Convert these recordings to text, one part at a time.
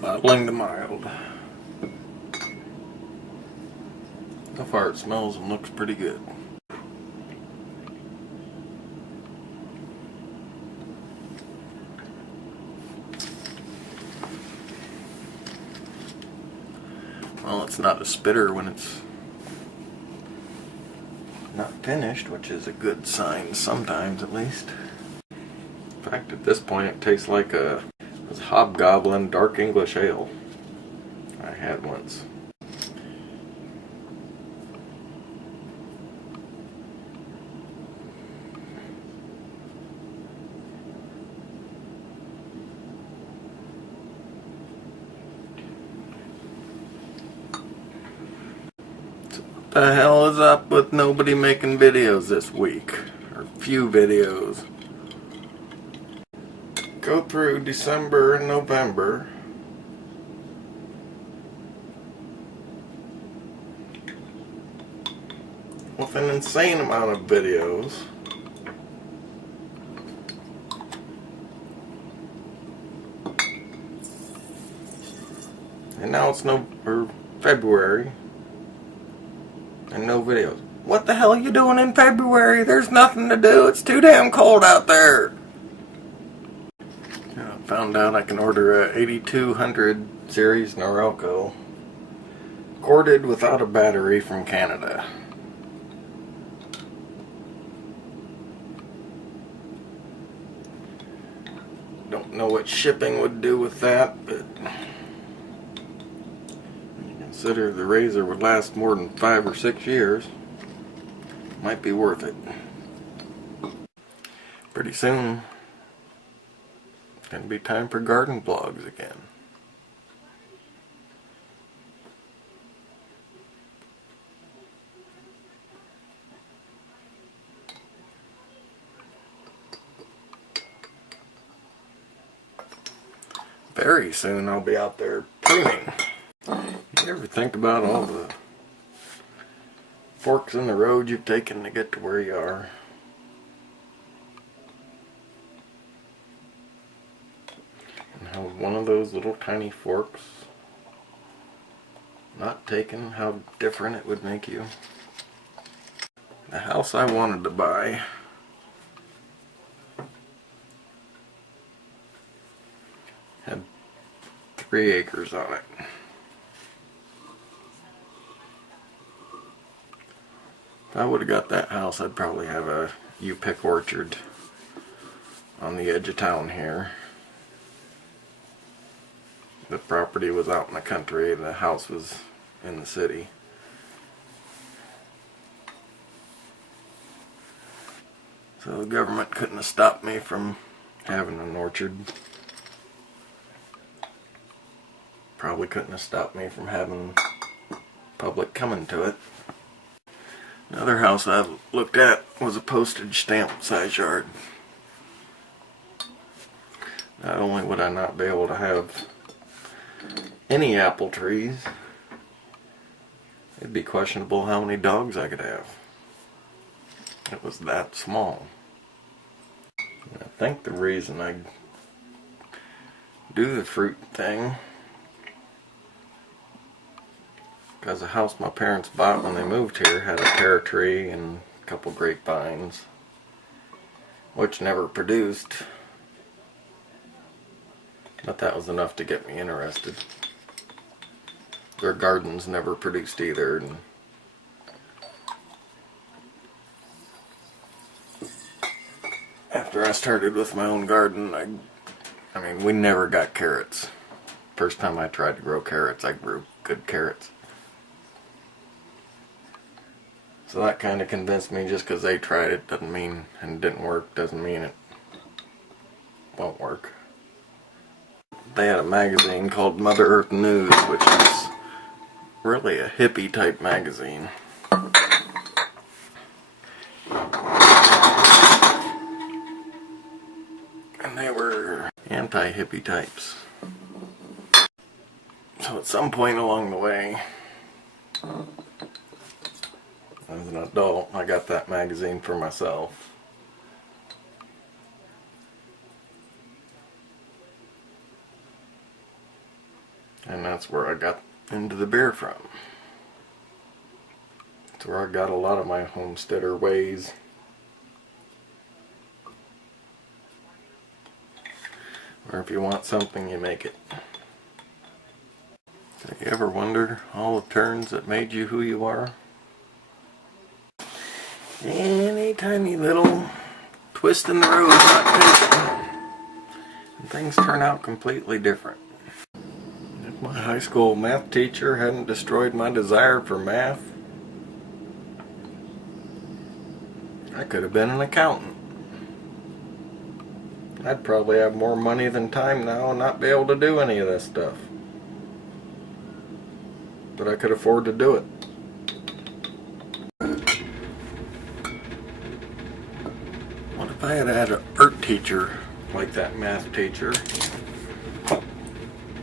Bottling to mild. So far it smells and looks pretty good. Well, it's not a spitter when it's not finished, which is a good sign sometimes at least. In fact, at this point it tastes like a Hobgoblin Dark English Ale I had once. What the hell is up with nobody making videos this week? Or few videos. Go through December and November. With an insane amount of videos. And now it's February. And no videos. What the hell are you doing in February? There's nothing to do. It's too damn cold out there. I found out I can order a 8200 series Norelco corded without a battery from Canada. Don't know what shipping would do with that, but consider the razor would last more than 5 or 6 years. Might be worth it. Pretty soon, it's going to be time for garden vlogs again. Very soon I'll be out there pruning. You ever think about all the forks in the road you've taken to get to where you are? And how one of those little tiny forks not taken, how different it would make you. The house I wanted to buy had 3 acres on it. If I would have got that house, I'd probably have a U-pick orchard on the edge of town here. The property was out in the country, the house was in the city. So the government couldn't have stopped me from having an orchard. Probably couldn't have stopped me from having public coming to it. Another house I looked at was a postage stamp size yard. Not only would I not be able to have any apple trees, it'd be questionable how many dogs I could have. It was that small. And I think the reason I do the fruit thing, because the house my parents bought when they moved here had a pear tree and a couple grapevines, which never produced. But that was enough to get me interested. Their gardens never produced either. And after I started with my own garden, I mean, we never got carrots. First time I tried to grow carrots, I grew good carrots. So that kind of convinced me just because they tried it doesn't mean, and it didn't work, doesn't mean it won't work. They had a magazine called Mother Earth News, which is really a hippie type magazine. And they were anti-hippie types. So at some point along the way, as an adult, I got that magazine for myself. And that's where I got into the beer from. That's where I got a lot of my homesteader ways. Or if you want something, you make it. So you ever wonder all the turns that made you who you are? Any tiny little twist in the road not taken, and things turn out completely different. If my high school math teacher hadn't destroyed my desire for math, I could have been an accountant. I'd probably have more money than time now and not be able to do any of this stuff. But I could afford to do it. What if I had had an art teacher like that math teacher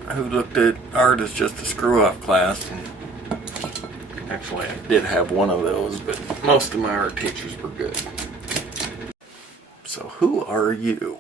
who looked at art as just a screw-off class? And actually, I did have one of those, but most of my art teachers were good. So who are you?